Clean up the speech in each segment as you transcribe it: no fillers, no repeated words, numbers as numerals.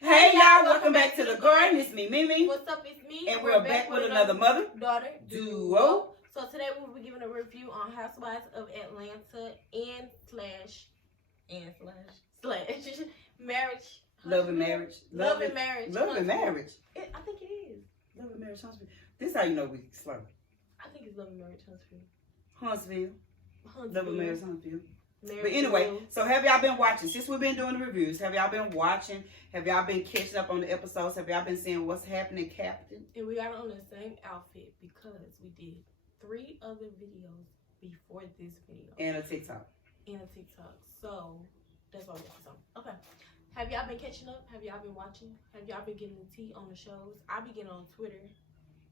Hey y'all, welcome back to the garden. It's me, Mimi. What's up? It's me. And we're back with another mother-daughter duo. So today we'll be giving a review on Housewives of Atlanta and slash marriage. Love and marriage. Love and marriage. Love and marriage. I think it is. Love and marriage Huntsville. This is how you know we slur. I think it's Love and Marriage Huntsville. Huntsville. Love and marriage Huntsville. Marriage But anyway, Rules. so have y'all been watching? Since we've been doing the reviews, have y'all been watching? Have y'all been catching up on the episodes? Have y'all been seeing what's happening, Captain? And we got on the same outfit because we did 3 other videos before this video. And a TikTok. So that's why we got some. Okay. Have y'all been catching up? Have y'all been watching? Have y'all been getting the tea on the shows? I be getting on Twitter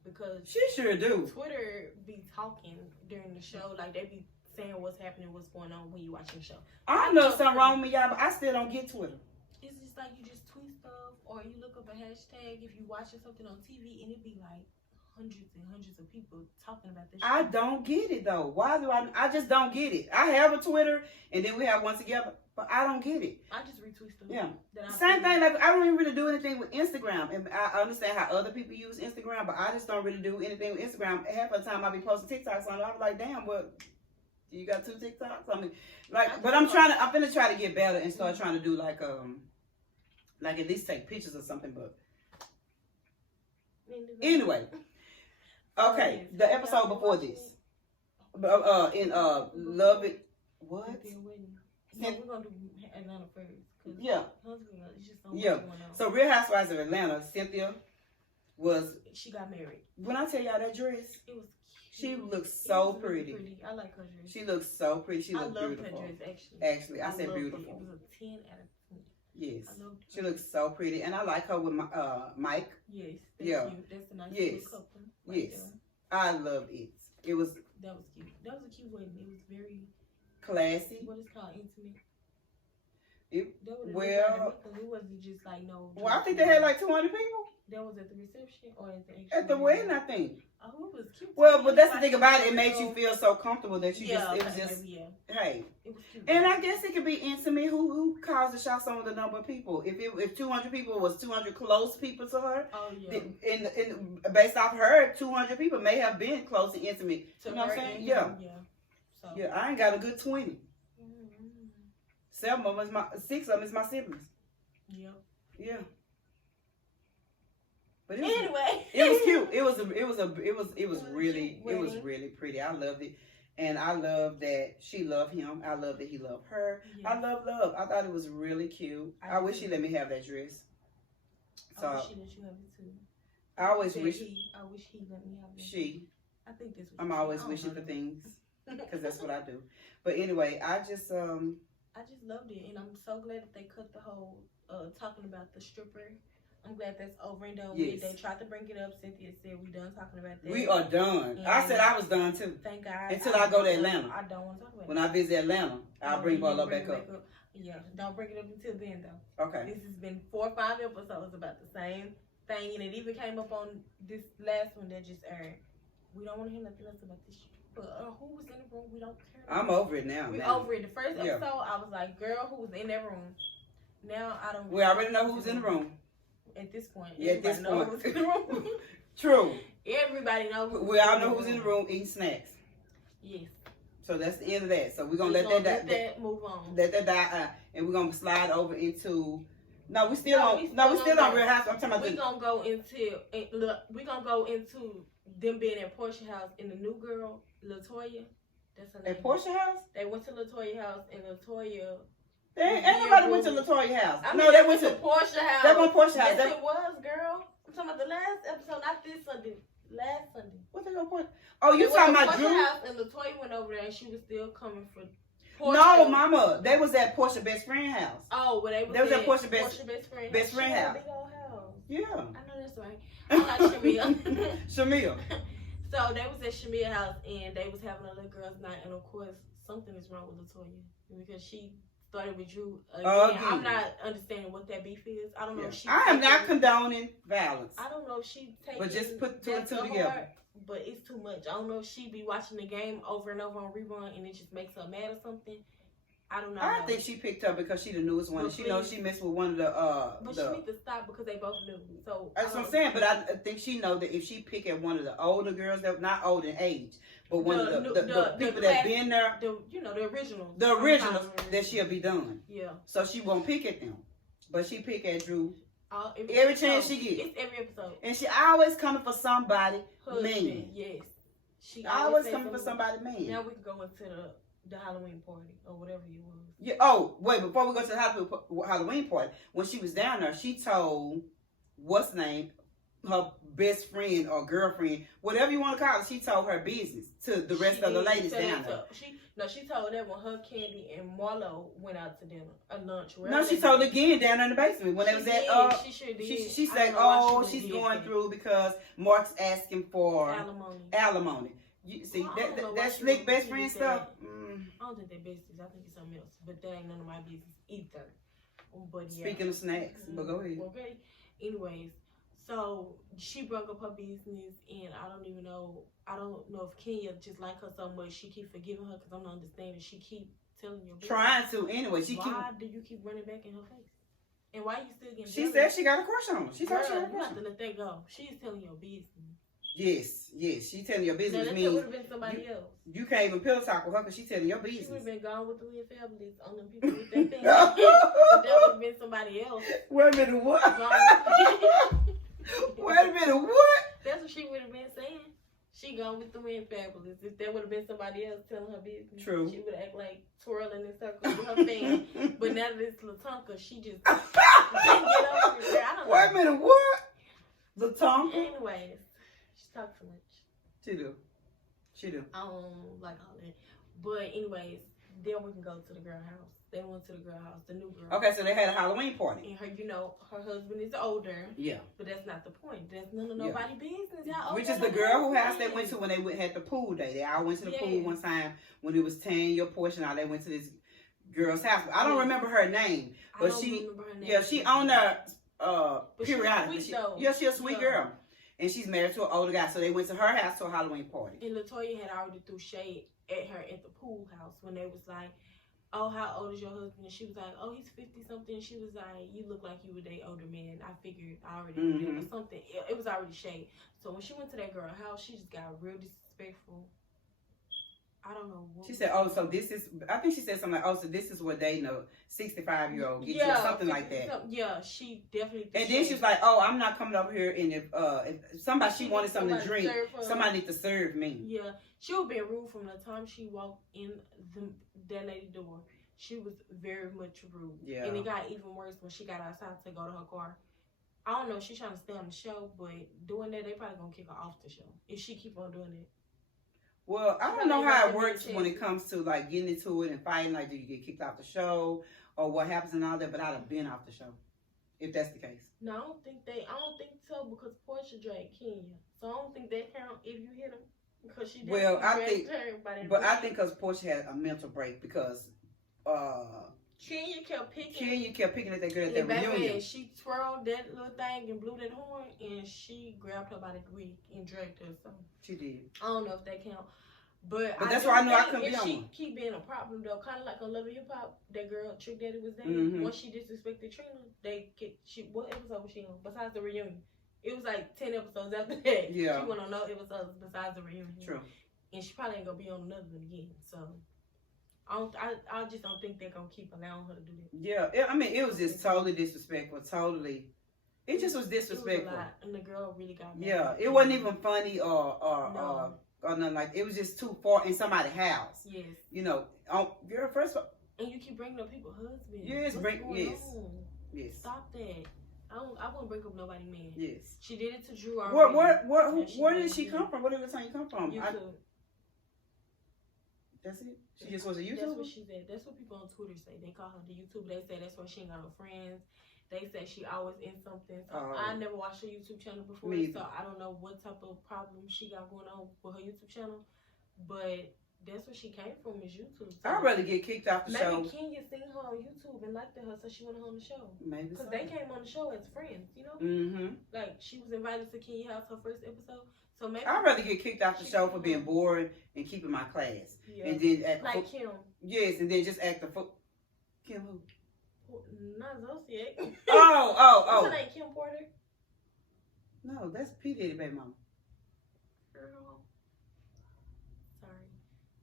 because She sure do. Twitter be talking during the show. Like they be saying what's happening, what's going on when you watching the show. I don't know if something wrong with y'all, but I still don't get Twitter. It's just like you just tweet stuff or you look up a hashtag if you watching something on TV and it be like hundreds and hundreds of people talking about this show. I don't get it though. Why do I just don't get it. I have a Twitter and then we have one together, but I don't get it. I just retweet stuff. Yeah. that I Same feel. thing, like I don't even really do anything with Instagram. And I understand how other people use Instagram, but I just don't really do anything with Instagram. Half of the time I be posting TikToks on it. I be like, damn, what? You got 2 TikToks? I mean, like, but I'm finna try to get better and start trying to do like at least take pictures or something. But anyway, okay, the episode before this, in Love It, what? No, we're gonna do Atlanta first. Yeah. It's just so much Yeah. going on. So Real Housewives of Atlanta, Cynthia She got married. when I tell y'all that dress, It was she cute. looks so It was really pretty. I like her dress. She looks so pretty. She I looks love beautiful. her dress Actually, I said loved beautiful. It. It was a 10 out of 10. Yes. I loved She her. looks so pretty. And I like her with Mike. Yes. That's Yeah. cute. That's a nice Yes. little couple. Yes. There. I loved it. It was That was cute. That was a cute wedding. It was very classy. what is called intimate. It, That was well, it wasn't just like no. well, I think they had like 200 people That was at the reception or at the actual at the wedding, I think. Oh, it was cute. Well, but that's the thing about it. It made you feel so comfortable that you yeah, just, it was just, yeah. hey. It was cute. And I guess it could be intimate. Who calls the shots on the number of people? If 200 people was 200 close people to her, oh yeah. in based off her, 200 people may have been close and intimate. To You know what I'm her saying? and Yeah. him, yeah. So. Yeah, I ain't got a good 20. Mm-hmm. 6 of them is my siblings. Yep. Yeah. But it was, Anyway, it was cute. It was really pretty. I loved it. And I love that she loved him. I love that he loved her. Yeah. I love. I thought it was really cute. I wish he let me have that dress. So I wish she let you have it too. I always wish I wish he let me have it. she. I think this. I'm always wishing for things because that's what I do. But anyway, I just loved it, and I'm so glad that they cut the whole talking about the stripper. I'm glad that's over and done Yes. with. They tried to bring it up. Cynthia said we done talking about that. we are done. And I said I was done too. Thank God. Until I go to Atlanta. I don't want to talk about it. When I visit Atlanta, I'll bring Bolo back up. Yeah, don't bring it up until then though. Okay. This has been 4 or 5 episodes about the same thing, and it even came up on this last one that just aired. We don't want to hear nothing else about this. But who was in the room? We don't care. I'm over it now. We're over it. The first episode, I was like, girl, who was in that room? Now I don't. We already know who's in the room. At this point. Yeah, at this point. Who's in the room. True. Everybody knows. We all know who's in the room eating snacks. Yes. So that's the end of that. So we're gonna let that die. Move on. Let that die, and we're gonna slide over into. No, we still on Real House. I'm talking about. We're gonna go into them being at Portia house and the new girl Latoya. That's her name. At Portia house. They went to Latoya house and Latoya. Ain't nobody went to Latoya house. I mean, no, they went to Portia house. They went to Portia house. Yes, it was, girl. I'm talking about the last episode, not this Sunday. Last Sunday. What they go Portia? Oh, you talking about Drew? House and Latoya went over there and she was still coming for Portia. No, Mama, they was at Portia best friend house. Oh, well, they was at Portia best friend house. Big old house. Yeah. I know that's right. I like Shamia. Shamia. So they was at Shamia house and they was having a little girls' night, and of course something is wrong with Latoya because she started with Drew again. I'm not understanding what that beef is. I don't know if she. I am not condoning violence. I don't know if she takes. But just put 2 and 2 together. But it's too much. I don't know if she be watching the game over and over on rerun and it just makes her mad or something. I do not I know. think she picked up because she the newest one. She knows she messed with one of the But she needs to stop because they both new. So that's what I'm saying. But I think she know that if she pick at one of the older girls that not old in age, but one of the people that been there, the originals. The originals that she'll be done. Yeah. So she won't pick at them. But she pick at Drew every chance she gets. It's every episode. And she always coming for somebody mean. Yes. She always coming for somebody mean. Now we can go into the Halloween party or whatever you want. Yeah. Oh, wait, before we go to the Halloween party, when she was down there, she told what's name, her best friend or girlfriend, whatever you want to call it, she told her business to the rest of the ladies down there. She told that when her Candy and Marlo went out to dinner, a lunch. No, she told again down in the basement when they was at. She sure did. She said, she's going through because Mark's asking for alimony. You see that slick best friend stuff. I don't think they're business. I think it's something else. But that ain't none of my business either. But yeah. Speaking of snacks, but go ahead. Okay. Anyways, so she broke up her business, and I don't know if Kenya just like her so much she keep forgiving her because I'm not understanding. She keep telling your business. Trying to anyway. Why do you keep running back in her face? And why you still getting? She said she got a crush on her. She told she got a crush. You have to let that go. She's telling your business. Yes. She telling your business now, means would have been somebody else. You can't even pillow talk with her because she telling your business. She would have been gone with the weird families on them people with that thing. But that would have been somebody else. Wait a minute, what? Wait a minute, what? That's what she would have been saying. She gone with the wind fabulous. If that would have been somebody else telling her business, true, she would act like twirling in circles with her fan. But now that it's Latonka, she just can't get over it. I don't know. Wait a minute, what? Latonka? Anyways, she talks too much. She do. I don't like all that. But anyways, then we can go to the girl house. They went to the girl house, the new girl. Okay, so they had a Halloween party. And her husband is older. Yeah. But that's not the point. That's none of nobody's business. Which is the girl who house they went to when they had the pool day. They all went to the pool one time when it was 10 your portion. All they went to this girl's house. I don't remember her name, but she on there periodically. She's a sweet girl. And she's married to an older guy, so they went to her house to a Halloween party. And Latoya had already threw shade at her at the pool house when they was like, oh, how old is your husband? And she was like, oh, he's 50-something. And she was like, you look like you would date older men. I figured I already knew that or something. It was already shade. So when she went to that girl's house, she just got real disrespectful. I don't know what. She said, oh, so this is, I think she said something like, oh, so this is what dating a 65-year-old gets you or something like that. Yeah, she definitely. And then she was like, oh, I'm not coming over here, and if somebody, she wanted something to drink, somebody need to serve me. Yeah, she was being rude from the time she walked in that lady door. She was very much rude. Yeah. And it got even worse when she got outside to go to her car. I don't know if she's trying to stay on the show, but doing that, they probably gonna kick her off the show if she keep on doing it. Well, I don't know how it works when it comes to like getting into it and fighting. Like, do you get kicked off the show or what happens and all that? But I'd have been off the show if that's the case. No, I don't think so because Portia dragged Kenya, so I don't think that count if you hit him because she. Well, I think, I think because Portia had a mental break because Kenya kept picking at that girl at that reunion. She twirled that little thing and blew that horn, and she grabbed her by the wig and dragged her. So she did. I don't know if that count. But that's why I know I couldn't be on she one. Keep being a problem though, kind of like on Love and Hip Hop. That girl Trick Daddy was there. Once she disrespected Trina, what episode was she on? Besides the reunion, it was like 10 episodes after that. Yeah, she went on no episodes besides the reunion. True. And she probably ain't gonna be on another one again. So I just don't think they're gonna keep allowing her to do that. Yeah, I mean it was just totally disrespectful. Totally, it just was disrespectful. It was a lot, and the girl really got mad. Yeah, it wasn't even funny or nothing like. It was just too far in somebody's house. Yes. You know, girl. First of all, and you keep bringing up people's husbands. Yes, yes. Stop that. I wouldn't break up nobody's man. Yes. She did it to Drew already. Where did she come from? Where did the time come from? YouTube. That's it? She just was a YouTuber? That's what she said. That's what people on Twitter say. They call her the YouTuber. They say that's why she ain't got no friends. They say she always in something. So I never watched her YouTube channel before. So I don't know what type of problem she got going on with her YouTube channel. But that's where she came from is YouTube. So I'd rather get kicked off the show. Maybe Kenya seen her on YouTube and liked her, so she went on the show. Maybe because they came on the show as friends, you know? Like, she was invited to Kenya's house, her first episode. So maybe I'd rather get kicked off the show for being bored and keeping my class. Yeah. And then like Kim. Yes, and then just act Kim who? Not Zodiac. Oh. What's her name? Kim Porter? No, that's P. Diddy baby mama. Girl. Sorry.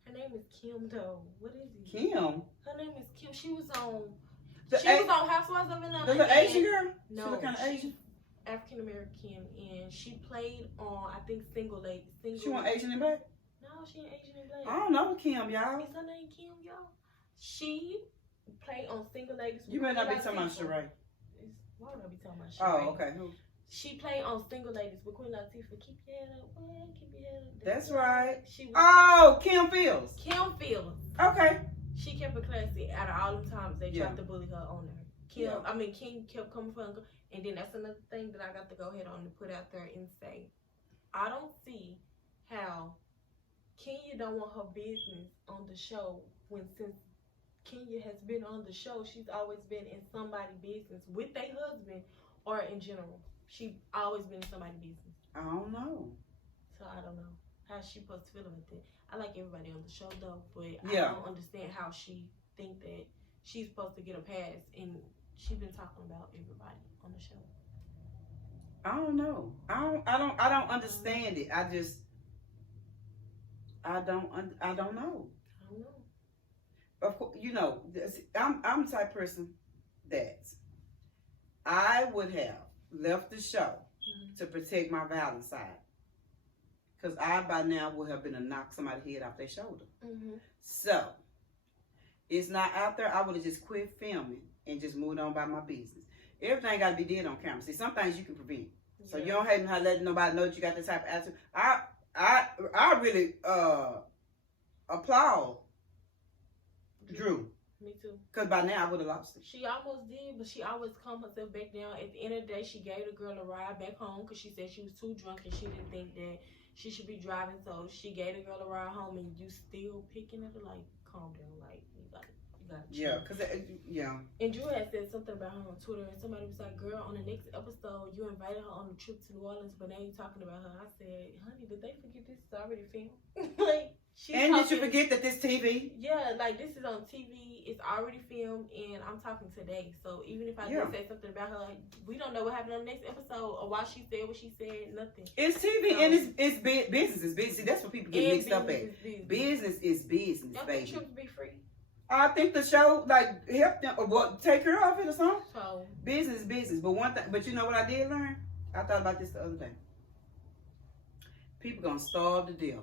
Her name is Kim though. What is it? Kim? Her name is Kim. She was on... Was on Housewives of Atlanta. The Asian girl? No. She look kind of Asian? African American, and she played on, I think, Single Ladies. She want Asian and black? No, she ain't Asian and black. I don't know Kim, y'all. Is her name Kim, y'all? She played on Single Ladies. You better not be talking about Shae. Why would I be talking about Shae? Oh, okay. Who? She played on Single Ladies with Queen Latifah. Keep your head up, boy. Keep your head up. That's right. She was Kim Fields. Kim Fields. Okay. She kept it classy. Out of all the times they tried to bully her on her. King kept coming for her. And then that's another thing that I got to go ahead on and put out there and say, I don't see how Kenya don't want her business on the show since Kenya has been on the show, she's always been in somebody's business with their husband or in general. She always been in somebody's business. I don't know. So I don't know how she supposed to feel about that. I like everybody on the show though, but I don't understand how she think that she's supposed to get a pass, and she's been talking about everybody on the show. I don't know. I don't understand it. I don't know. I don't know. Of course, you know, I'm the type of person that I would have left the show to protect my violent side, because I by now would have been to knock somebody's head off their shoulder. So it's not out there. I would have just quit filming and just moved on by my business. Everything got to be did on camera. See, some things you can prevent. So you don't have to let nobody know that you got this type of attitude. I really applaud Drew. Me too. Because by now I would have lost it. She almost did, but she always calmed herself back down. At the end of the day, she gave the girl a ride back home because she said she was too drunk and she didn't think that she should be driving. So she gave the girl a ride home, and you still picking at her, like, calm down, like, you got it. Yeah, because, And Drew had said something about her on Twitter, and somebody was like, girl, on the next episode, you invited her on a trip to New Orleans, but now you're talking about her. I said, honey, did they forget this is already filmed? Like, and did you forget that this TV? Yeah, like, this is on TV. It's already filmed, and I'm talking today. So even if I did say something about her, we don't know what happened on the next episode or why she said what she said, nothing. It's TV, and it's business. It's business. That's what people get mixed up at. Business is business, don't baby. Think trips be free? I think the show, like, help them, or take care of it or something. So business is business. But you know what I did learn? I thought about this the other day. People gonna starve to death.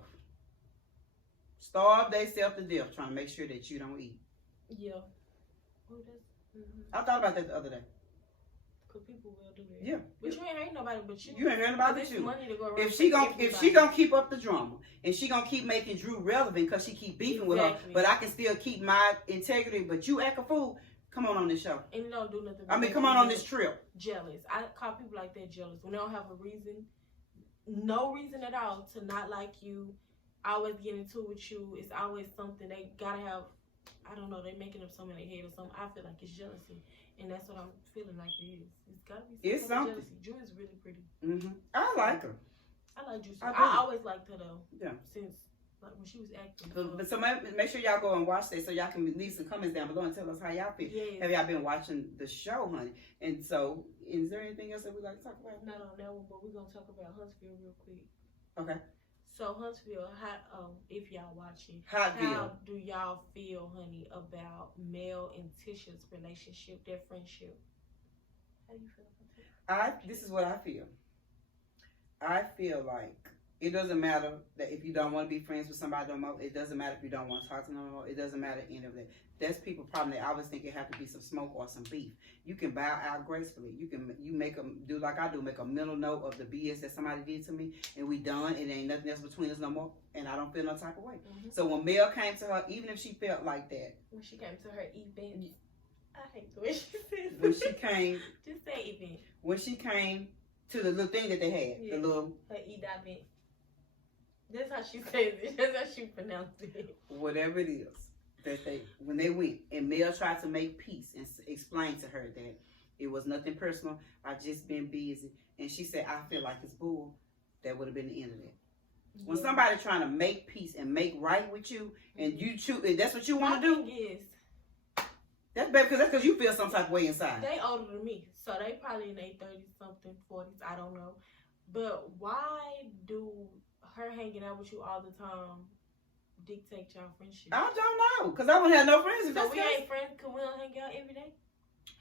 Starve themselves to death trying to make sure that you don't eat. Yeah. I thought about that the other day. Because people will do that. Yeah. But you ain't hate nobody but you. You ain't heard about it, you. Money to go around if she gonna keep up the drama, and she gonna keep making Drew relevant because she keep beefing with her, but I can still keep my integrity, but you act a fool, come on this show. And you don't do nothing. I mean, come on this trip. Jealous. I call people like that jealous. When they don't have a reason, no reason at all to not like you, always get into it with you. It's always something they gotta have. I don't know, they making up something in their head or something. I feel like it's jealousy. And that's what I'm feeling like it is. It's gotta be something. Jealousy. Drew is really pretty. I like her. I like Drew. I always liked her though. Yeah. Since like when she was acting. So make sure y'all go and watch that so y'all can leave some comments down below and tell us how y'all feel. Yes. Have y'all been watching the show, honey? And so, is there anything else that we'd like to talk about? Not on that one, but we're gonna talk about Huntsville real quick. Okay. So Huntsville, if y'all watching, Hotville. How do y'all feel, honey, about Mel and Tisha's relationship, their friendship? How do you feel about that? This is what I feel. I feel like it doesn't matter that if you don't want to be friends with somebody no more. It doesn't matter if you don't want to talk to them no more. It doesn't matter any of that. That's people problem. They always think it have to be some smoke or some beef. You can bow out gracefully. You make them do like I do, make a mental note of the BS that somebody did to me, and we done. And ain't nothing else between us no more. And I don't feel no type of way. So when Mel came to her, even if she felt like that, when she came to her event, I hate the way she says. When she came, just say event. When she came to the little thing that they had, the little her event. That's how she says it. That's how she pronounced it. Whatever it is. That when they went, and Mel tried to make peace and explain to her that it was nothing personal. I just been busy, and she said, "I feel like it's bull." That would have been the end of that. Yeah. When somebody trying to make peace and make right with you, and you choose, that's what you want to do. Yes. That's bad because you feel some type of way inside. They older than me, so they probably in their 30s something, 40s. I don't know. But why do her hanging out with you all the time dictate your friendship? I don't know, because I wouldn't have no friends. So we ain't friends because we don't hang out every day?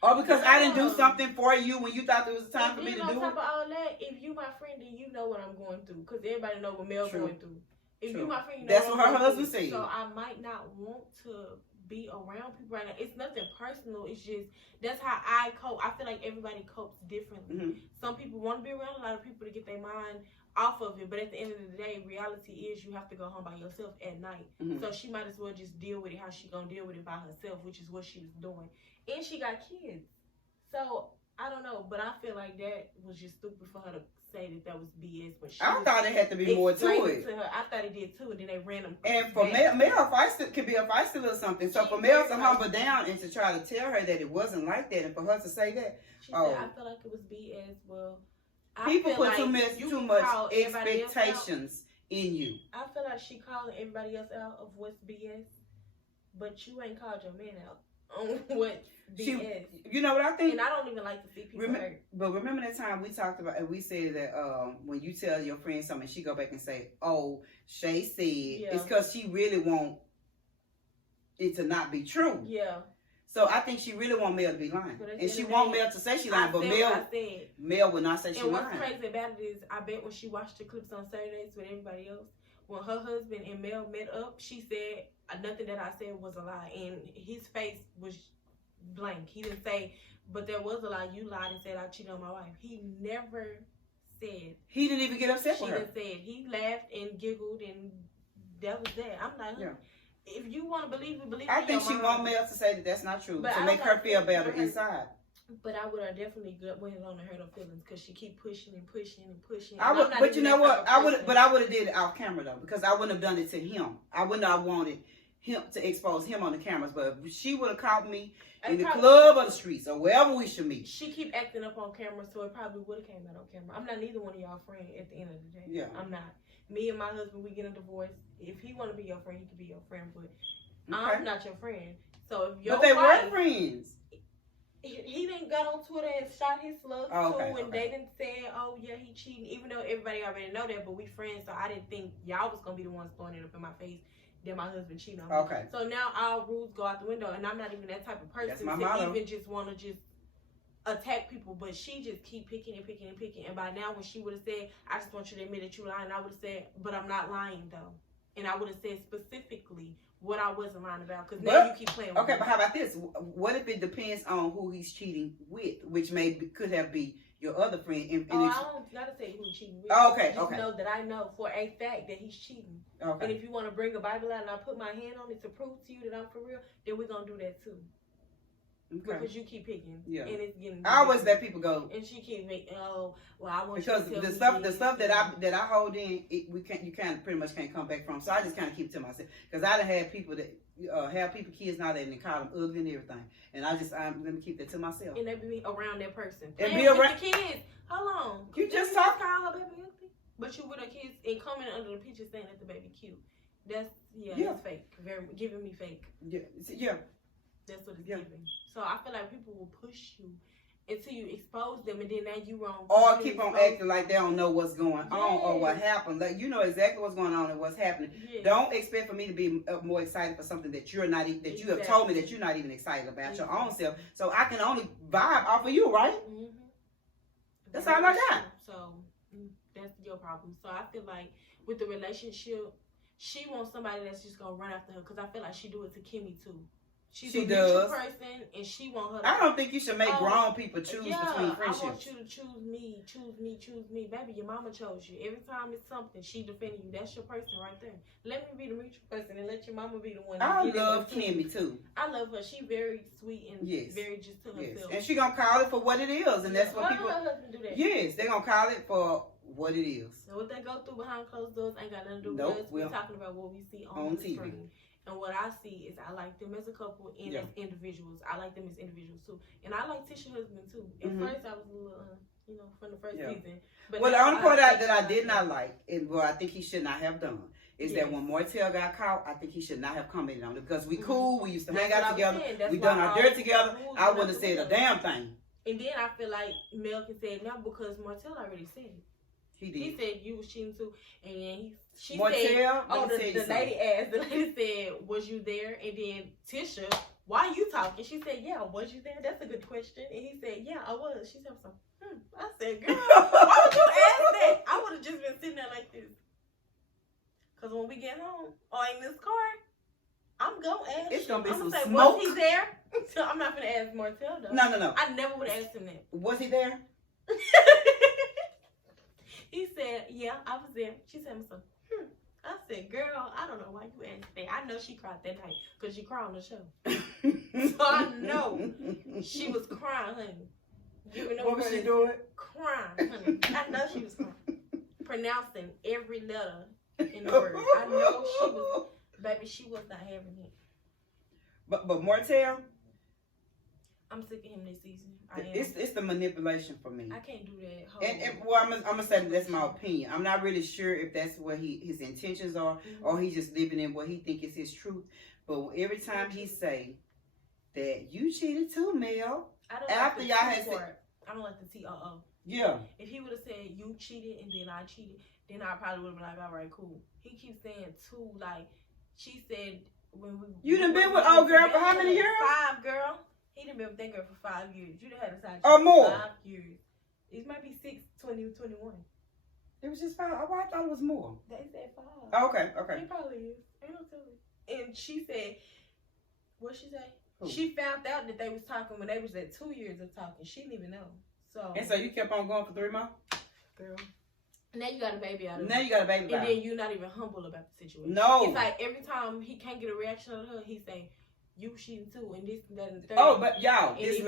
Or because I didn't do something for you when you thought there was time for me to do it? On top of all that, if you my friend, then you know what I'm going through. Because everybody know what Mel's going through. If you my friend, you know that's what her husband said. So I might not want to be around people right now. It's nothing personal. It's just, that's how I cope. I feel like everybody copes differently. Mm-hmm. Some people want to be around a lot of people to get their mind off of it, but at the end of the day, reality is you have to go home by yourself at night. Mm-hmm. So she might as well just deal with it how she gonna deal with it by herself, which is what she was doing. And she got kids. So I don't know, but I feel like that was just stupid for her to say that was BS. But I thought it had to be more to it. To her. I thought it did too, and then they ran them. And for Mel, could be a feisty little something. So for Mel to humble down and to try to tell her that it wasn't like that, and for her to say that, she said, I feel like it was BS. Well, people put too much expectations in you. I feel like she calling everybody else out of what's BS, but you ain't called your man out on what BS. You know what I think? And I don't even like to see people hurt. But remember that time we talked about, and we said that when you tell your friend something, she go back and say, "Oh, Shae said," it's because she really want it to not be true. Yeah. So I think she really want Mel to be lying, and she want Mel to say she lying, but Mel would not say she lying. And what's crazy about it is, I bet when she watched the clips on Saturdays with everybody else, when her husband and Mel met up, she said nothing that I said was a lie, and his face was blank. He didn't say, but there was a lie. You lied and said I cheated on my wife. He never said. He didn't even get upset with her. She didn't say it. He laughed and giggled, and that was that. I'm like, if you want to believe it, believe it. I think she want Mel to say that that's not true, to make her feel better inside. But I would have definitely went on to hurt her feelings because she keep pushing and pushing and pushing. I would, but you know what? I would have did it off camera though, because I wouldn't have done it to him. I would not have wanted him to expose him on the cameras. But if she would have caught me in the club or the streets or wherever we should meet. She keep acting up on camera, so it probably would have came out on camera. I'm not neither one of y'all friend at the end of the day. Yeah, I'm not. Me and my husband, we get a divorce. If he want to be your friend, he could be your friend, but I'm not your friend. So if your they were friends. He didn't got on Twitter and shot his slugs too, and they didn't say, "Oh yeah, he cheating," even though everybody already know that. But we friends, so I didn't think y'all was gonna be the ones throwing it up in my face that my husband cheating on me. Okay. So now our rules go out the window, and I'm not even that type of person to even just want to just attack people. But she just keep picking and picking and picking. And by now, when she would have said, "I just want you to admit that you lying," I would have said, "But I'm not lying though," and I would have said specifically what I wasn't lying about, because now you keep playing with me. But how about this? What if it depends on who he's cheating with, which could have be your other friend? I don't gotta say who he's cheating with. Just know that I know for a fact that he's cheating. And if you want to bring a Bible out and I put my hand on it to prove to you that I'm for real, then we're gonna do that too. Because you keep picking, and it's getting. I always let people go, and she keep making. Oh, well, I want because you to the stuff that I hold in, you pretty much can't come back from. So I just kind of keep it to myself, because I done had people that have kids now that they call them ugly and everything, and let me keep that to myself. And they be around that person, and be around the kids. How long? You just call her baby ugly, but you with her kids and coming under the picture saying that the baby cute. That's that's fake. Giving me fake. Yeah. That's what it's giving. So I feel like people will push you until you expose them, and then now you wrong. Or keep on acting like they don't know what's going on or what happened. Like, you know exactly what's going on and what's happening. Yes. Don't expect for me to be more excited for something that you're not, that you have told me that you're not even excited about your own self. So I can only vibe off of you, right? Mm-hmm. That's all I got. So that's your problem. So I feel like with the relationship, she wants somebody that's just gonna run after her, because I feel like she do it to Kimmy too. She's a mutual person, and she want her to... I don't think you should make grown people choose between friendships. I want you to choose me. Baby, your mama chose you. Every time it's something, she defending you. That's your person right there. Let me be the mutual person and let your mama be the one. I love Kimmy too. I love her. She very sweet and very just to herself. And she gonna call it for what it is, and that's what people... Her husband do that. Yes, they gonna call it for what it is. So what they go through behind closed doors ain't got nothing to do with us. We're talking about what we see on the TV. Screen. And what I see is I like them as a couple and as individuals. I like them as individuals too. And I like Tisha's husband too. At first I was a little, from the first season. But the only part that I did not like, and I think he should not have done, is that when Martell got caught, I think he should not have commented on it because we cool. We used to hang out together. We done our dirt together. I wouldn't have said a damn thing. And then I feel like Mel can say it now because Martell already said it. He did. He said you was cheating too, and then she Martell, said, "Oh, the lady asked. The lady said, was you there?" And then Tisha, why are you talking? She said, "Yeah, was you there?" That's a good question. And he said, "Yeah, I was." She said, I said, "Girl, why would you ask that?" I would have just been sitting there like this. Cause when we get home or in this car, I'm gonna ask. It's gonna be some say, smoke. Was he there? So I'm not gonna ask Martell though. No. I never would have asked him that. Was he there? He said, "Yeah, I was there." She said, I said, "Girl, I don't know why you asked that. I know she cried that night because she cried on the show. So I know she was crying, honey. What was she doing? Crying, honey. I know she was crying. Pronouncing every letter in the word. I know she was, baby, she was not having it. But Martell, I'm sick of him this season. It's the manipulation for me. I can't do that. And well, I'm gonna say that's my opinion. I'm not really sure if that's what his intentions are, or he's just living in what he think is his truth. But every time he say that you cheated too, Mel, after y'all had said, I don't like the TOO. Yeah. If he would have said you cheated and then I cheated, then I probably would have been like, all right, cool. He keeps saying too, like she said when we. You done been with old girl for how many years? 5, girl. He done been with that girl for 5 years. You done had a side or chick more. For 5 years. It might be 6, 20, 21. It was just 5. Oh, I thought it was more. They said 5. Oh, okay. It probably is. Ain't no telling. And she said, what she say? Who? She found out that they was talking when they was at 2 years of talking. She didn't even know. And so you kept on going for 3 more? Girl. Now you got a baby out of it. Now you got a baby out of it. And then you're not even humble about the situation. No. It's like every time he can't get a reaction out of her, he say, you cheating too, and this and that and the third. Oh, but y'all, please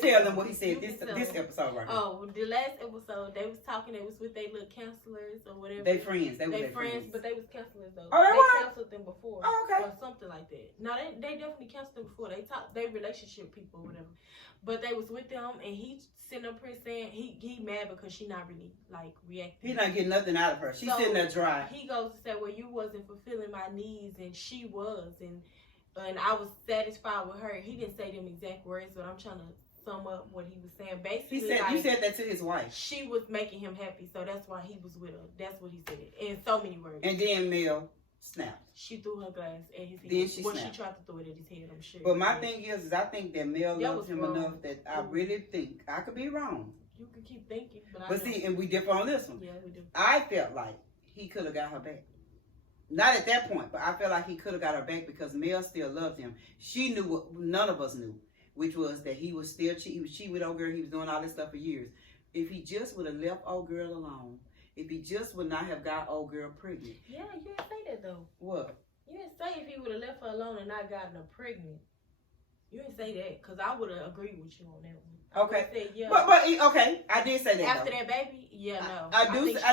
tell them what he said this episode right here. Oh, the last episode, they was talking, they was with their little counselors or whatever. They friends. They friends, but they was counselors though. Oh, they counseled them before. Oh, okay. Or something like that. No, they definitely counseled them before. They relationship people or whatever. But they was with them, and he sitting up here saying he mad because she not really like reacting. He not getting nothing out of her. She's sitting there dry. He goes to say, well, you wasn't fulfilling my needs, and she was, and I was satisfied with her. He didn't say them exact words, but I'm trying to sum up what he was saying. Basically, he said, like, you said that to his wife. She was making him happy, so that's why he was with her. That's what he said in so many words. And then Mel snapped. She threw her glass at his head. Then she snapped. She tried to throw it at his head, I'm sure. But my thing is I think that Mel loves him enough that I really think, I could be wrong. You could keep thinking, but see, and we differ on this one. Yeah, we do. I felt like he could have got her back. Not at that point, but I felt like he could have got her back because Mel still loved him. She knew what none of us knew, which was that he was still cheating. He was cheating with old girl. He was doing all this stuff for years. If he just would have left old girl alone, if he just would not have got old girl pregnant. Yeah, you didn't say that though. What? You didn't say if he would have left her alone and not gotten her pregnant. You didn't say that because I would have agreed with you on that one. Okay. Said, yeah. But okay, I did say that. After though. that baby, yeah, no. I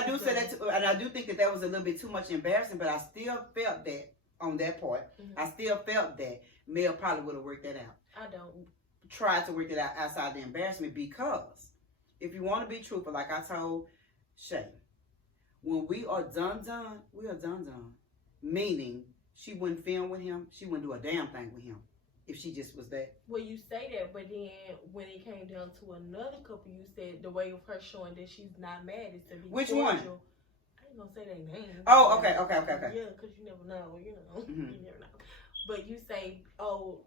do say that too, and I do think that was a little bit too much embarrassing. But I still felt that on that part. Mm-hmm. I still felt that Mel probably would have worked that out. I don't. Tried to work it out outside the embarrassment because if you want to be truthful, like I told Shae, when we are done, we are done. Meaning she wouldn't film with him. She wouldn't do a damn thing with him. If she just was that. Well, you say that, but then when it came down to another couple, you said the way of her showing that she's not mad is to be Which cordial. one? I ain't gonna say their name. Oh, okay. Yeah, because you never know, Mm-hmm. You never know. But you say, oh,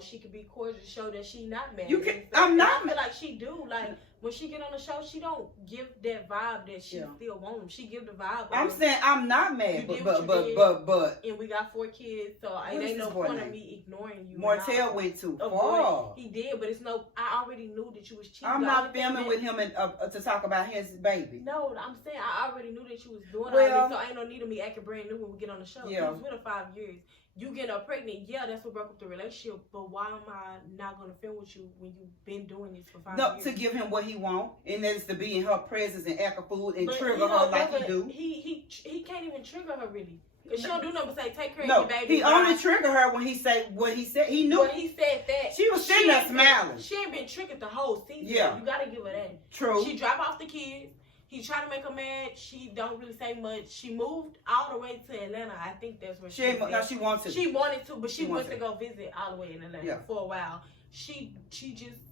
she could be cordial to show that she not mad. You can. I'm not. I feel like she do. Like when she get on the show, she don't give that vibe that she still want him. She give the vibe. I'm saying I'm not mad, but. And we got 4 kids, so it ain't no point of me ignoring you. Martell went too far. He did, but it's no. I already knew that you was cheating. I'm not filming with him to talk about his baby. No, I'm saying I already knew that you was doing all this, so ain't no need of me acting brand new when we get on the show. Yeah. He was with her 5 years. You get her pregnant, yeah, that's what broke up the relationship. But why am I not gonna film with you when you've been doing this for 5 years? No, to give him what he want, and that is to be in her presence and act a fool and trigger her like he do. He can't even trigger her really, cause she don't do nothing but say take care of your baby. He only triggered her when he said what he said. He knew. When he said that, she was sitting there smiling. She ain't been triggered the whole season. Yeah, you gotta give her that. True. She drop off the kids. He tried to make her mad. She don't really say much. She moved all the way to Atlanta. I think that's where she wants to. She wanted to, but she went to go visit all the way in Atlanta for a while. She just,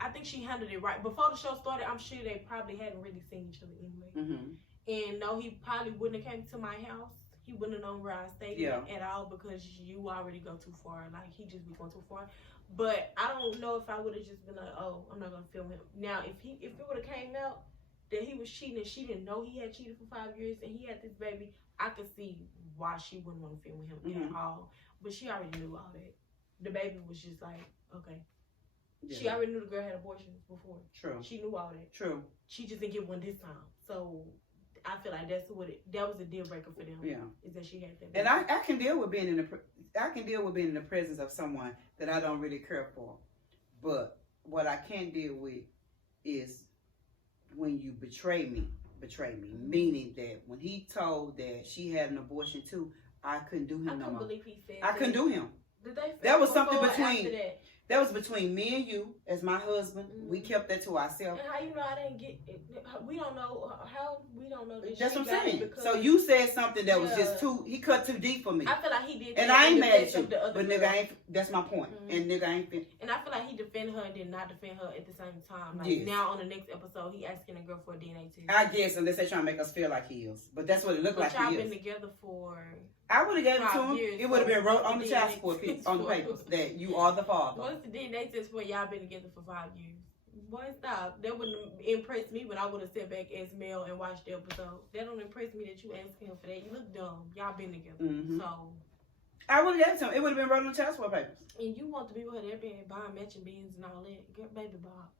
I think she handled it right. Before the show started, I'm sure they probably hadn't really seen each other anyway. And no, he probably wouldn't have came to my house. He wouldn't have known where I stayed at all because you already go too far. Like, he just be going too far. But I don't know if I would have just been like, oh, I'm not going to film him. Now, if it would have came out that he was cheating and she didn't know he had cheated for 5 years and he had this baby, I could see why she wouldn't want to film him at all. But she already knew all that. The baby was just like, okay. Yeah. She already knew the girl had abortions before. True. She knew all that. True. She just didn't get one this time. So I feel like that was a deal breaker for them. Yeah. Is that she had that baby. And I can deal with being in the presence of someone that I don't really care for. But what I can't deal with is when you betray me, meaning that when he told that she had an abortion too, I couldn't do him no more. I couldn't believe he said I couldn't do him. Did they that was something between that was between me and you as my husband. We kept that to ourselves. And how you know I didn't get it? We don't know how we don't know that. That's what I'm saying. So you said something that was just he cut too deep for me. I feel like he did. And I ain't mad at you, but nigga ain't. That's my point. And nigga ain't. And I feel like he defended her and did not defend her at the same time. Like now on the next episode, he asking a girl for a DNA test. I guess unless they trying to make us feel like he is, but that's what it looked like. Y'all been together for. I would have gave it to him. It would have been wrote on the child support piece on the papers that you are the father. What's the DNA test for? Y'all been together for 5 years. Boy, stop. That wouldn't impress me when I would have sat back as Mel and watched the episode. That don't impress me that you asked him for that. You look dumb. Y'all been together. So I would have gave it to him. It would have been wrote on the child support papers. And you want to be with her, they're buying matching beans and all that. Get baby Bob.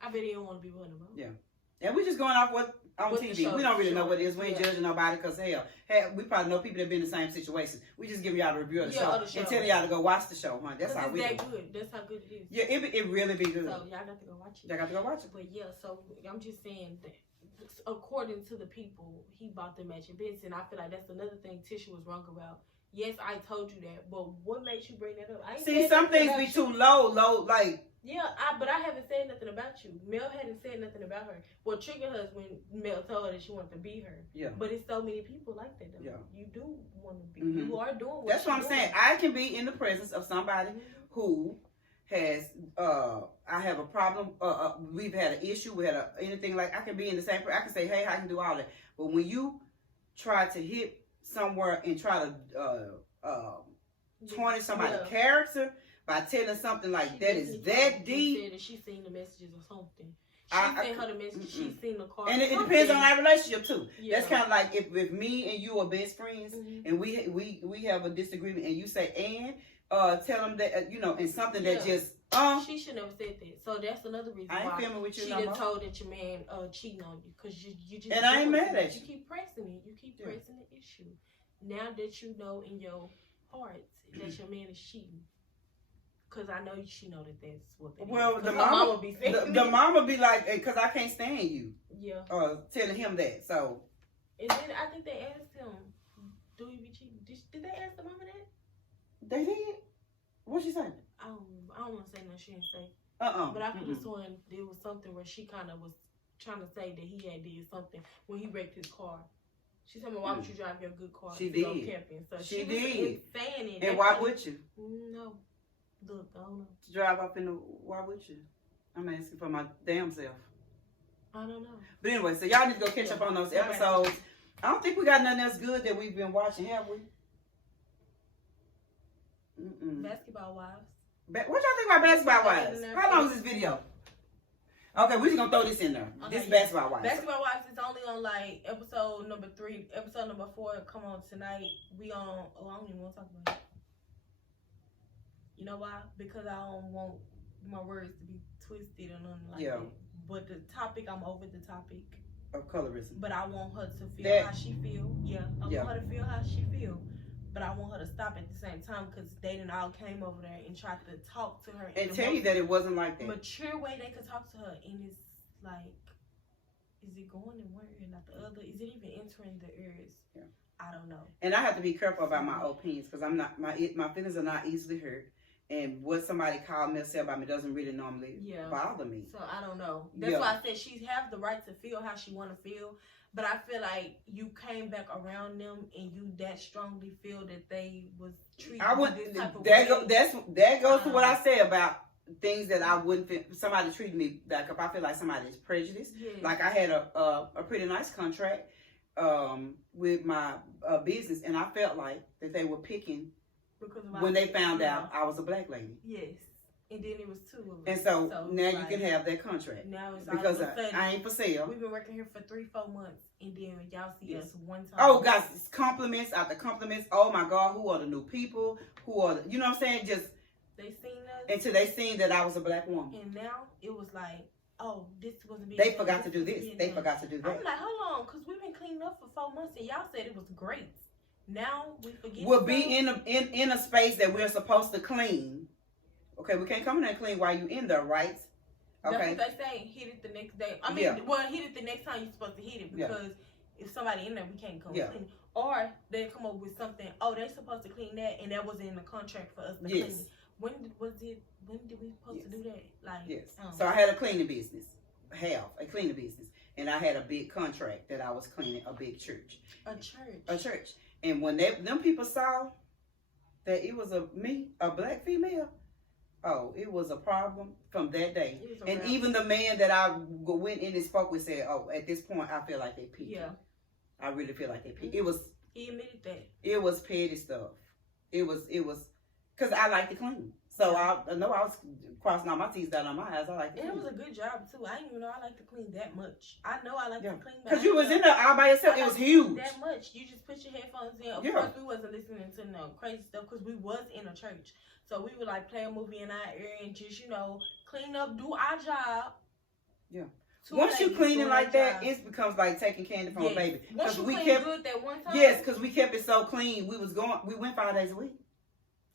I bet he don't want to be with her, bro. Yeah. And we're just going off what on TV. We don't really know what it is. We ain't judging nobody because hell, we probably know people that been in the same situation. We just give y'all a review of the show and tell y'all to go watch the show, huh? That's how we do. Good. That's how good it is. Yeah, it really be good. So y'all got to go watch it. Y'all got to go watch it. But yeah, so I'm just saying that according to the people, he bought the matching bits, and I feel like that's another thing Tisha was wrong about. Yes, I told you that, but what makes you bring that up? See, some things be too low, like. Yeah, but I haven't said nothing about you. Mel hadn't said nothing about her. What triggered her is when Mel told her that she wanted to be her. Yeah. But it's so many people like that, though. Yeah. You do want to be. You are doing what That's what I'm saying. I can be in the presence of somebody who has, I have a problem, we've had an issue, we had anything like, I can be in the same, I can say, hey, I can do all that. But when you try to hit somewhere and try to tarnish somebody's character, by telling something like that is that deep. She seen the messages or something. She sent her the message. She seen the card. And it depends on our relationship too. Yeah. That's kind of like if me and you are best friends and we have a disagreement and you say tell them that and something that just she should never said that. So that's another reason I ain't filming with you she no more. told that your man cheating on you because you just and I ain't mad at you. You keep pressing it. You keep pressing the issue. Now that you know in your heart that your man is cheating. Because I know she know that that's what they well, the mama be saying the mama be like, because I can't stand you. Yeah. Telling him that. So. And then I think they asked him, do you be cheating? Did they ask the mama that? They did? What'd she say? I don't want to say no, she didn't say. But I could have sworn there was something where she kind of was trying to say that he had did something when he wrecked his car. She said, well, why would you drive your good car to go camping? So she did. Saying it. And why would you? No. Look, I don't know. To drive up in the, why would you? I'm asking for my damn self. I don't know. But anyway, so y'all need to go catch up on those episodes. I don't think we got nothing else good that we've been watching, have we? Basketball Wives. What y'all think about Basketball Wives? How long is this video? Okay, we're just going to throw this in there. Okay, this Basketball Wives. Basketball Wives is only on like episode number 3. Episode number 4 come on tonight. We on, I don't even want to talk about it. You know why? Because I don't want my words to be twisted or nothing like that. But the topic, I'm over the topic. Of colorism. But I want her to feel how she feel. Yeah. I want her to feel how she feel. But I want her to stop at the same time because they done all came over there and tried to talk to her. And tell you that it wasn't like that. Mature way they could talk to her. And it's like, is it going in one ear, not the other? Is it even entering the ears? Yeah. I don't know. And I have to be careful about my opinions because I'm not, my feelings are not easily hurt. And what somebody called me or said about me doesn't really normally bother me. So I don't know. That's why I said she has the right to feel how she want to feel. But I feel like you came back around them and you that strongly feel that they was treating this type of way. That goes to what I say about things that I wouldn't feel. Somebody treated me like if I feel like somebody is prejudiced. Yes. Like I had a pretty nice contract with my business, and I felt like that they were picking when they found out I was a black lady. Yes. And then it was 2 of us. And so now you can have that contract. Now it's because I ain't for sale. We've been working here for 3-4 months, and then y'all see us one time. Oh, guys, compliments after compliments. Oh my God, who are the new people? Who are the, you know what I'm saying? Just they seen us until they seen that I was a black woman. And now it was like, oh, this wasn't being. They forgot to do this. They forgot to do that. I'm like, hold on, because we've been cleaning up for 4 months, and y'all said it was great. Now we forget. We'll be in a space that we're supposed to clean. Okay, we can't come in there and clean while you in there, right? Okay. That's what they say. Hit it the next day. I mean, well, hit it the next time you're supposed to hit it because if somebody in there, we can't come clean. Or they come up with something. Oh, they're supposed to clean that, and that wasn't in the contract for us to clean. When did we supposed to do that? Like, So I had a cleaning business, a cleaning business, and I had a big contract that I was cleaning a big church. A church. And when them people saw that it was a black female. Oh, it was a problem from that day. And even the man that I went in and spoke with said, oh, at this point, I feel like they peaked. Yeah. I really feel like they peaked. He admitted that. It was petty stuff. It was, because I like to clean. So I know I was crossing all my T's down on my eyes. I like to clean. And it was a good job, too. I didn't even know I like to clean that much. I know I like to clean. Because you was in there all by yourself. It was huge. That much. You just put your headphones in. Of course, we wasn't listening to no crazy stuff because we was in a church. So we would like play a movie in our ear and just, clean up, do our job. Yeah. Once you clean it like that, it becomes like taking candy from a baby. Once you clean good that one time. Yes, because we kept it so clean. We went 5 days a week.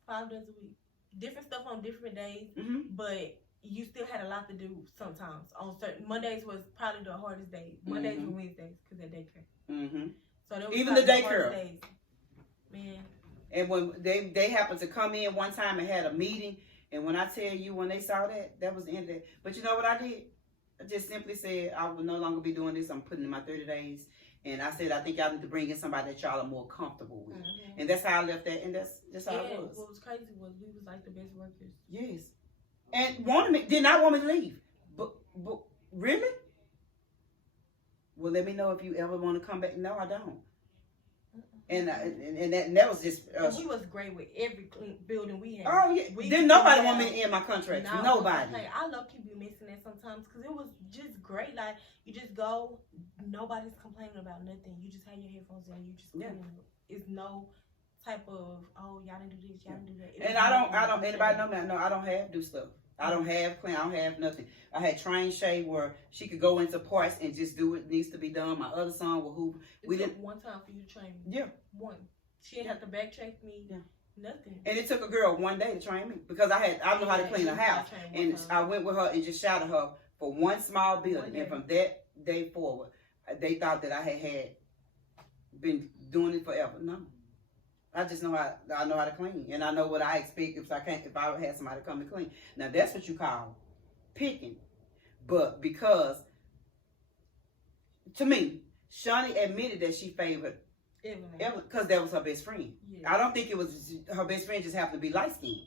5 days a week. Different stuff on different days, but you still had a lot to do sometimes. On certain Mondays was probably the hardest day. Mondays and Wednesdays because of daycare. So there was even the daycare. Man. And when they happened to come in one time and had a meeting, and when I tell you, when they saw that was the end of it. But you know what I did? I just simply said, I will no longer be doing this. I'm putting in my 30 days. And I said, I think y'all need to bring in somebody that y'all are more comfortable with. And that's how I left that, and that's how it was. What was crazy was we was like the best workers. Yes. And did not want me to leave. But really? Well, let me know if you ever want to come back. No, I don't. And that was just. We was great with every building we had. Oh yeah. Didn't nobody want me to end my contract. Nobody. I love keep you missing that sometimes because it was just great. Like you just go, nobody's complaining about nothing. You just have your headphones in. You just clean. It's no type of y'all didn't do this, y'all didn't do that. And I don't. Anybody know me? No, I don't have do stuff. I don't have clean. I don't have nothing. I had trained Shae where she could go into parts and just do what needs to be done. My other son will hoop. We did one time for you to train me. Yeah. One. She didn't have to backtrack me. Yeah. Nothing. And it took a girl one day to train me because I know how to clean a house. And I went with her and just shouted her for one small building. And from that day forward, they thought that I had been doing it forever. No. I just know I know how to clean, and I know what I expect if I had somebody come and clean. Now that's what you call picking, but because to me, Shawnee admitted that she favored Evelyn because that was her best friend. Yeah. I don't think it was her best friend just happened to be light skinned,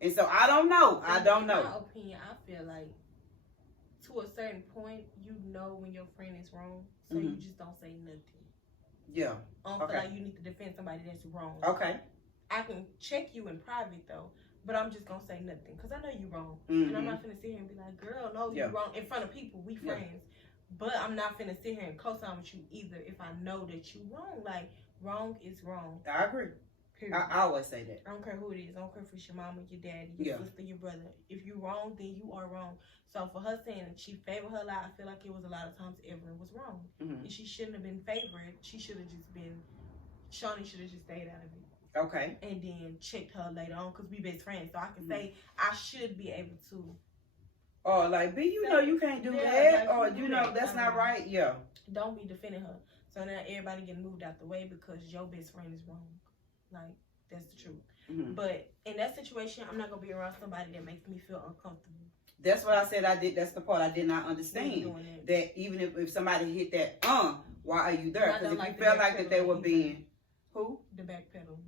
and so I don't know. In my opinion, I feel like to a certain point, you know when your friend is wrong, so you just don't say nothing. Yeah. I don't feel like you need to defend somebody that's wrong. Okay. I can check you in private though, but I'm just gonna say nothing because I know you're wrong, and I'm not finna sit here and be like, "Girl, no, you're wrong" in front of people. We friends, but I'm not finna sit here and co-sign with you either if I know that you wrong. Like wrong is wrong. I agree. Period. I always say that. I don't care who it is. I don't care if it's your mama, your daddy, your sister, your brother. If you're wrong, then you are wrong. So for her saying that she favored her a lot, I feel like it was a lot of times Evelyn was wrong. And she shouldn't have been favored. She should have just been, Shawnee should have just stayed out of it. Okay. And then checked her later on because we best friends. So I can say I should be able to. Or like, B, you know you can't do that. Like, or you know that's not right. Yeah. Don't be defending her. So now everybody getting moved out the way because your best friend is wrong. Like, that's the truth. Mm-hmm. But in that situation, I'm not gonna be around somebody that makes me feel uncomfortable. That's what I said. I did. That's the part I did not understand. That even if somebody hit that, why are you there? Because if you felt like that they were being, who? The backpedal.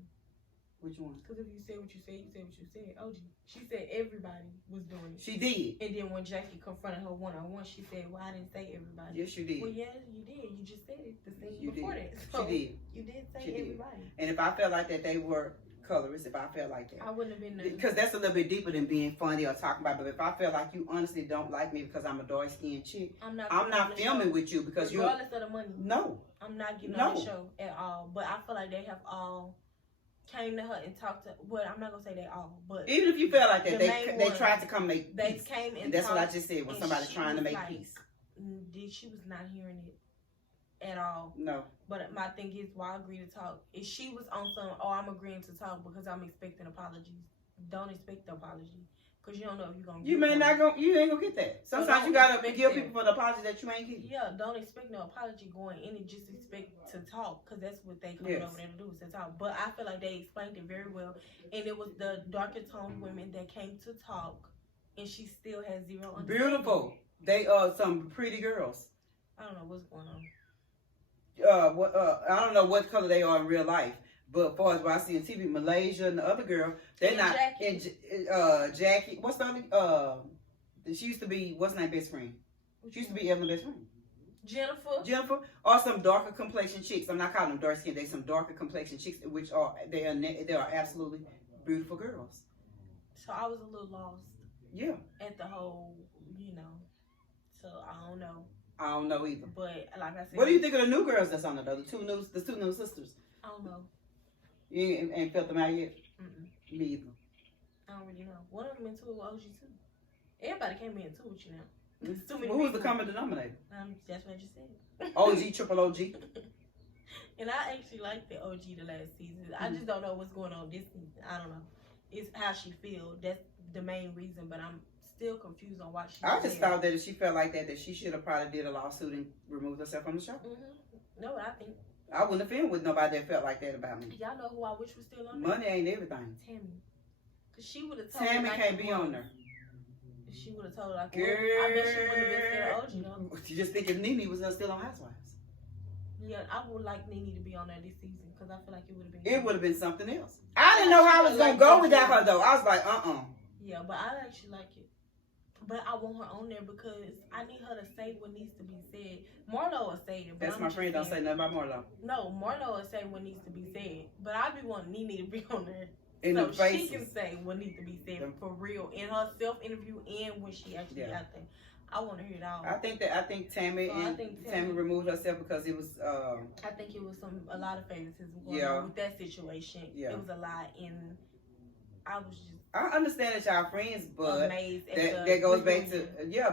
Which one? Because if you said what you said, you said what you said. OG. She said everybody was doing it. She did. And then when Jackie confronted her one-on-one, she said, well, I didn't say everybody. Yes, you did. Well, yeah, you did. You just said it the thing you before did. that. So she did. You did say she everybody. Did. And if I felt like that they were colorists, if I felt like that. I wouldn't have been there. Because that's a little bit deeper than being funny or talking about. But if I feel like you honestly don't like me because I'm a dark-skinned chick, I'm not filming with you because you're... Regardless of the money. No. I'm not getting on the show at all. But I feel like they have all... came to her and talked to. Well, I'm not gonna say they all, but even if you felt like that, they tried to come make peace. They came and that's what I just said. When somebody's trying to make peace, she was not hearing it at all. No. But my thing is, why agree to talk? If she was on some, I'm agreeing to talk because I'm expecting apologies. Don't expect the apology. Because you don't know if you're going to get you ain't going to get that. Sometimes you got to give people for the apology that you ain't getting. Yeah, don't expect no apology going in and just expect to talk. Because that's what they come over there to do, is to talk. But I feel like they explained it very well. And it was the darker toned women that came to talk. And she still has zero understanding. Beautiful. They are some pretty girls. I don't know what's going on. I don't know what color they are in real life. But as far as what I see on TV, Malaysia and the other girl, they're not. Jackie. What's the other? She used to be, what's her name, best friend? She used to be Evelyn's best friend. Jennifer. Or some darker complexion chicks. I'm not calling them dark skin. They some darker complexion chicks, which are they are absolutely beautiful girls. So I was a little lost. Yeah. At the whole, So I don't know. I don't know either. But like I said, what do you think of the new girls that's on there? The two new sisters. I don't know. You ain't felt them out yet? Mm-mm. Me either. I don't really know. One of them into it with OG too. Everybody came into it with you now. Too many who's the common denominator? That's what I just said. OG, triple OG. And I actually liked the OG the last season. I just don't know what's going on this season. I don't know. It's how she feels. That's the main reason. But I'm still confused on why she. I just thought that if she felt like that she should have probably did a lawsuit and removed herself from the show. Mm-hmm. No, I think. I wouldn't have filmed with nobody that felt like that about me. Y'all know who I wish was still on there? Money ain't everything. Tammy. Because she would have told Tammy can't be on there. She would have told her like, girl, I bet she wouldn't have been scared of OG though. She just thinking Nene was still on Housewives. Yeah, I would like Nene to be on there this season because I feel like it would have been. It would have been something else. I didn't know how I was gonna go without her though. I was like, Yeah, but I actually like it. But I want her on there because I need her to say what needs to be said. Marlo will say it. But that's my friend. Don't say nothing about Marlo. No, Marlo will say what needs to be said. But I be wanting Nene to be on there. So she can say what needs to be said for real in her self-interview and when she actually out there. I want to hear it all. I think Tammy removed herself because it was. I think it was a lot of favoritism going on with that situation. Yeah. It was a lot, and I was just. I understand that y'all friends, but that goes back to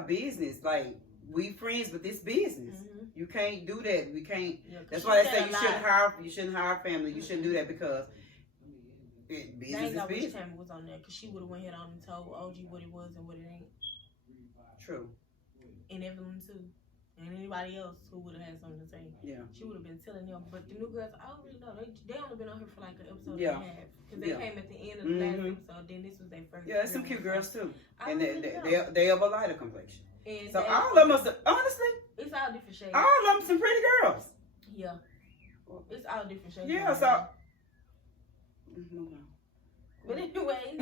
business. Like we friends, but this business. Mm-hmm. You can't do that. We can't. Yeah, that's why they say you shouldn't hire family. You shouldn't do that because business is business. I wish Tammy was on there because she would have went ahead on and told OG what it was and what it ain't. True. And Evelyn too. And anybody else who would have had something to say. Yeah. She would have been telling them. But the new girls, I don't really know. They only been on here for like an episode and a half. Because they came at the end of the last episode. Then this was their first. Yeah, there's some cute girls too. And they have a lighter complexion. And so all of them are, honestly. It's all different shades. All of them some pretty girls. Yeah. It's all different shades. Yeah, so. But anyway.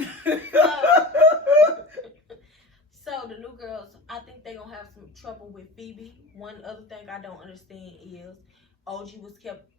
So the new girls, I think they're gonna have some trouble with Phoebe. One other thing I don't understand is OG was kept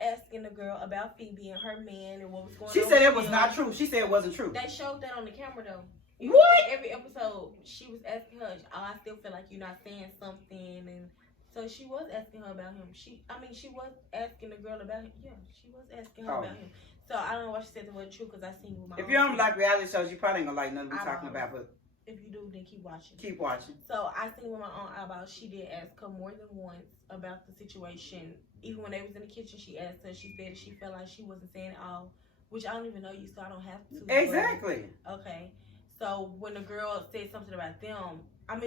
asking the girl about Phoebe and her man and what was going on. She said it was not true. She said it wasn't true. They showed that on the camera though. What? Every episode, she was asking her, I still feel like you're not saying something, and so she was asking her about him. She was asking the girl about him. Yeah, she was asking her about him. So I don't know why she said it wasn't true because I seen with my. If you don't like reality shows, you probably ain't gonna like nothing we're talking about, but. If you do, then keep watching. Keep watching. So I seen with my own eyeball, she did ask her more than once about the situation. Even when they was in the kitchen, she asked her. She said she felt like she wasn't saying it all, which I don't even know you, so I don't have to. Exactly. Okay. So when the girl said something about them,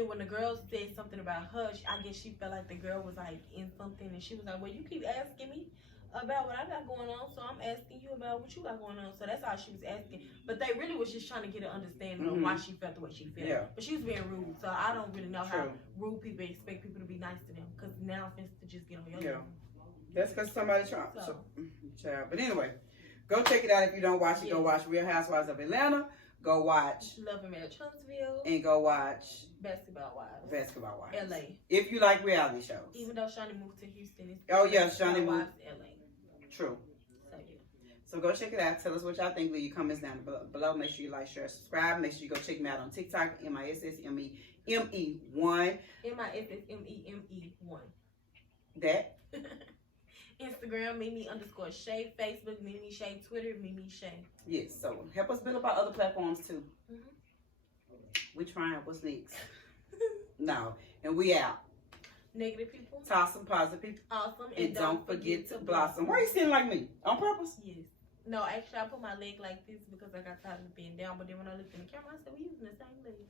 when the girl said something about her, I guess she felt like the girl was like in something, and she was like, "Well, you keep asking me about what I got going on, so I'm asking you about what you got going on. So that's all she was asking. But they really was just trying to get an understanding of why she felt the way she felt. Yeah. But she was being rude, so I don't really know how rude people expect people to be nice to them. Because now it's to just get on your level. That's because somebody tried. But anyway, go check it out if you don't watch it. Go watch Real Housewives of Atlanta. Go watch Love and Marriage Huntsville. And go watch Basketball Wives. Basketball Wives. LA. If you like reality shows. Even though Shawnee moved to Houston. Shawnee moved. LA. True. So, so go check it out. Tell us what y'all think. Leave your comments down below. Make sure you like, share, subscribe. Make sure you go check me out on TikTok. MISSMEME1. MISSMEME1. That. Instagram, Meme_Shae. Facebook, memeshae. Twitter, memeshae. Yes, so help us build up our other platforms too. We trying. What's next? No. And we out. Negative people. Toss some positive people. Awesome. And don't forget to blossom. Why are you sitting like me? On purpose? Yes. No, actually, I put my leg like this because I got tired of being down. But then when I looked in the camera, I said, we using the same leg.